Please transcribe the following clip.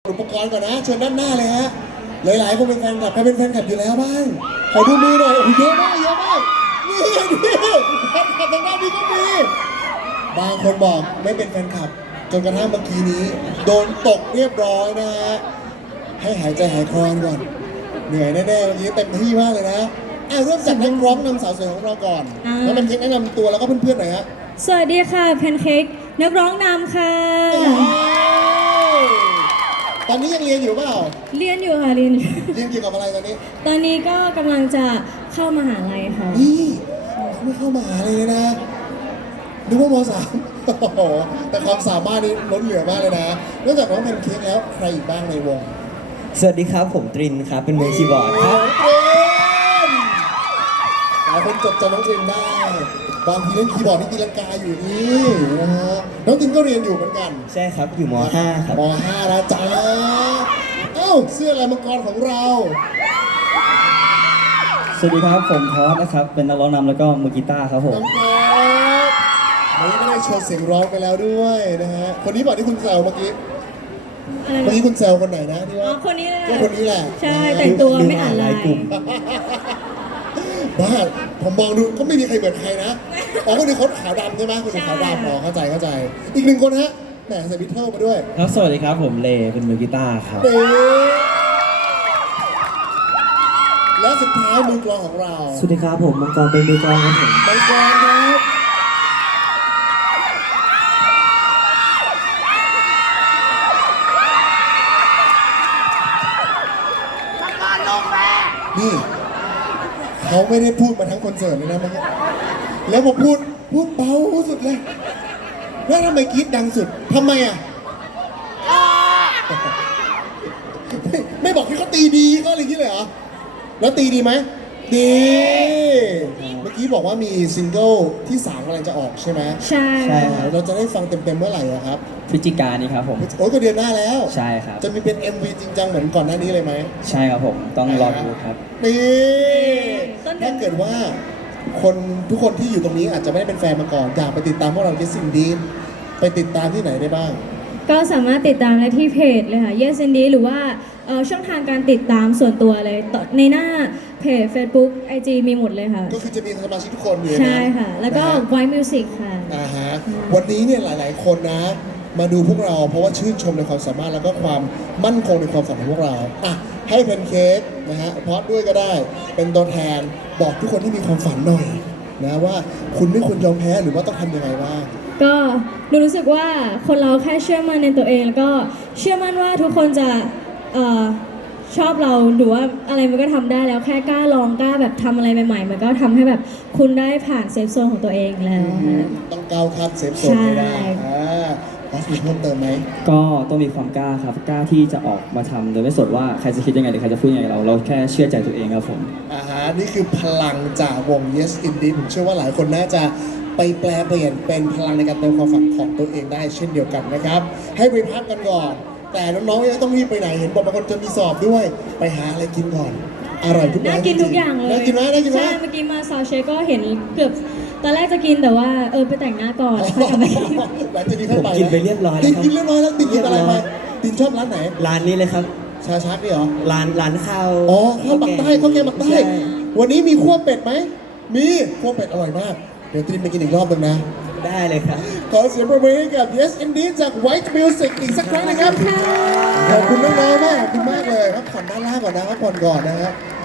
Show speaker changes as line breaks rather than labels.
อุปกรณ์ก่อนนะเชิญด้านหน้าเลยฮะหลายๆคนเป็นแฟนคลับใครเป็นแฟนคลับอยู่แล้วบ้างขอดูมือหน่อยโอ้โหเยอะมากเยอะมากนี่แฟนคลับทางด้านนี้ก็มีบางคนบอกไม่เป็นแฟนคลับจนกระทั่งเมื่อกี้นี้โดนตกเรียบร้อยนะฮะให้หายใจหายคอก่อนเหนื่อยแน่ๆเมื่อกี้เต็มที่มากเลยนะเริ่มจากนักร้องนำสาวสวยของเราก่อนแล้วมันเค้กแนะนำตัวแล้วก็เพื่อนๆหน่อยฮะ
สวัสดีค่ะแพนเค้กนักร้องนำค่ะ
ตอนนี้ยังเรียนอยู่เปล่า
เรียนอยู่ค่ะเรียน
เกี่ยวกับอะไรตอนนี้
ตอนนี้ก็กำลังจะเข้ามหาลัยค่ะ
นี่เขาไม่เข้ามหาลัยเลยนะนึกว่าม.3 โอ้โหแต่ความสามารถนี่ล้นเหลือมากเลยนะนอกจากน้องแพนเค้กแล้วใครอีกบ้างในวง
สวัสดีครับผมตรินครับเป็นมือคีย์บอร์ดครับ
หลายคนจดจำน้องตรินได้บางทีเล่นคีย์บอร์ดนี่ตีลังกาอยู่นี่นะฮะน้องตรินก็เรียนอยู่เหมือนกัน
ใช่ครับอยู่ม.5 ครับ
ม.5 นะจ๊ะเสื้อลายมังกรของเรา
สวัสดีครับผมทอสนะครับเป็นนักร้องนำแล้วก็มือกีตาร์ครับผม
น้องก็ได้โชว์เสียงร้องไปแล้วด้วยนะฮะคนนี้บอกที่คุณแซวเมื่อกี้คุณแซวคนไหนนะที่ว่า
คนนี้แหละ
ก็คนนี้แหละ
ใช่แต่งตัวไม่อ่านไลน์
กลุ่ม
บ้าผมมองดูก็ไม่มีใครเหมือนใครนะคนนี้เขาขาวดำใช่ไหมคนนี้ขาวดำเข้าใจอีกหนึ่งคนฮะแหมใส่บิทเทิลมาด้วย
ครับสวัสดีครับผมเลเป็นมือกีตาร์ครับ
และสุดท้ายมือกลองของเรา
สวัสดีครับผมมังกรเป็นมือกลองครับผม
มังกรครับนี่เขาไม่ได้พูดมาทั้งคอนเสิร์ตเลยนะมั้งแล้วผมพูดเบาสุดเลยแล้วทำไมกรี๊ดดังสุดทำไมอ่ะไม่บอกให้เขาตีดีก็อะไรอย่างนี้เลยเหรอแล้วตีดีไหมดีเมื่อกี้บอกว่ามีซิงเกิลที่3กำลังจะออกใช่ไหม
ใช่
เราจะได้ฟังเต็มๆเมื่อไหร่ครับ
พฤศจิกายนนี้ครับผม
โอ้ยก็เดือนหน้าแล้ว
ใช่ครับ
จะมีเป็น MV จริงจังเหมือนก่อนหน้านี้เลยไหม
ใช่ครับผมต้องรอดูครับ
นี่ถ้าเกิดว่าคนทุกคนที่อยู่ตรงนี้อาจจะไม่ได้เป็นแฟนมาก่อนอยากไปติดตามพวกเราYes Indeedไปติดตามที่ไหนได้บ้าง
ก็สามารถติดตามได้ที่เพจเลยค่ะ Yes Indeed หรือว่าช่องทางการติดตามส่วนตัวเลยในหน้าเพจ Facebook IG มีหมดเลยค่ะ
ก็คือจะมีสมาชิกทุกคนอยู่
ใช่ค่ะแล้วก็ White Music ค่ะ
วันนี้เนี่ยหลายๆคนนะมาดูพวกเราเพราะว่าชื่นชมในความสามารถแล้วก็ความมั่นคงในความฝันของพวกเราให้แพนเค้กนะฮะพอดด้วยก็ได้เป็นตัวแทนบอกทุกคนที่มีความฝันหน่อยนะว่าคุณไม่ควรยอมแพ้หรือว่าต้องทำยังไงบ้าง
ก็รู้สึกว่าคนเราแค่เชื่อมั่นในตัวเองแล้วก็เชื่อมั่นว่าทุกคนจะชอบเราหรือว่าอะไรมันก็ทำได้แล้วแค่กล้าลองกล้าแบบทำอะไรใหม่ๆมันก็ทำให้แบบคุณได้ผ่านเซฟโซนของตัวเองแล้ว
ต้องก้าวข้ามเซฟโซนให้ได้มีเพิ่มเติมไหม
ก็ต้องมีความกล้าครับกล้าที่จะออกมาทำโดยไม่สนว่าใครจะคิดยังไงหรือใครจะพูดยังไงเราแค่เชื่อใจตัวเองครับผม
นี่คือพลังจากวง Yes Indeed ผมเชื่อว่าหลายคนน่าจะไปแปลเปลี่ยนเป็นพลังในการเติมความฝันของตัวเองได้เช่นเดียวกันนะครับให้ไปพักกันก่อนแต่น้องๆยังต้องรีบไปไหนเห็นบอกบางคนจะมีสอบด้วยไปหาอะไรกินก่อนอร่อยทุกอย่าง
น่ากินทุกอย่างเลย
น่ากินไหมใช่
เมื่อกี้มาซาวเชก็เห็นเกือบตอนแรกจะกินแต่ว่าไปแต่งหน้าก่อนแล้วกลับไปกิน
หลังจากนี้ค่อยไป
กินไปเรียบร้อยแล้ว
กินเรียบร้อยแล้วกินอะไรไปกินชอบร้านไหน
ร้านนี้เลยครับ
ชาชักนี่เหรอ
ร้านข้าว
ข้าวปักใต้ข้าวแกงปักใต้วันนี้มีคั่วเป็ดไหมมีคั่วเป็ดอร่อยมากเดี๋ยวตรีมไปกินอีกรอบนึงนะ
ได้เลยครับ
ขอเสียงปรบมือให้กับ Yes Indeed จาก White Music อีกสักครั้งนะครับขอบคุณน้องๆมากขอบคุณมากเลยครับผ่อนด้านล่างก่อนนะพักผ่อนก่อนนะครับ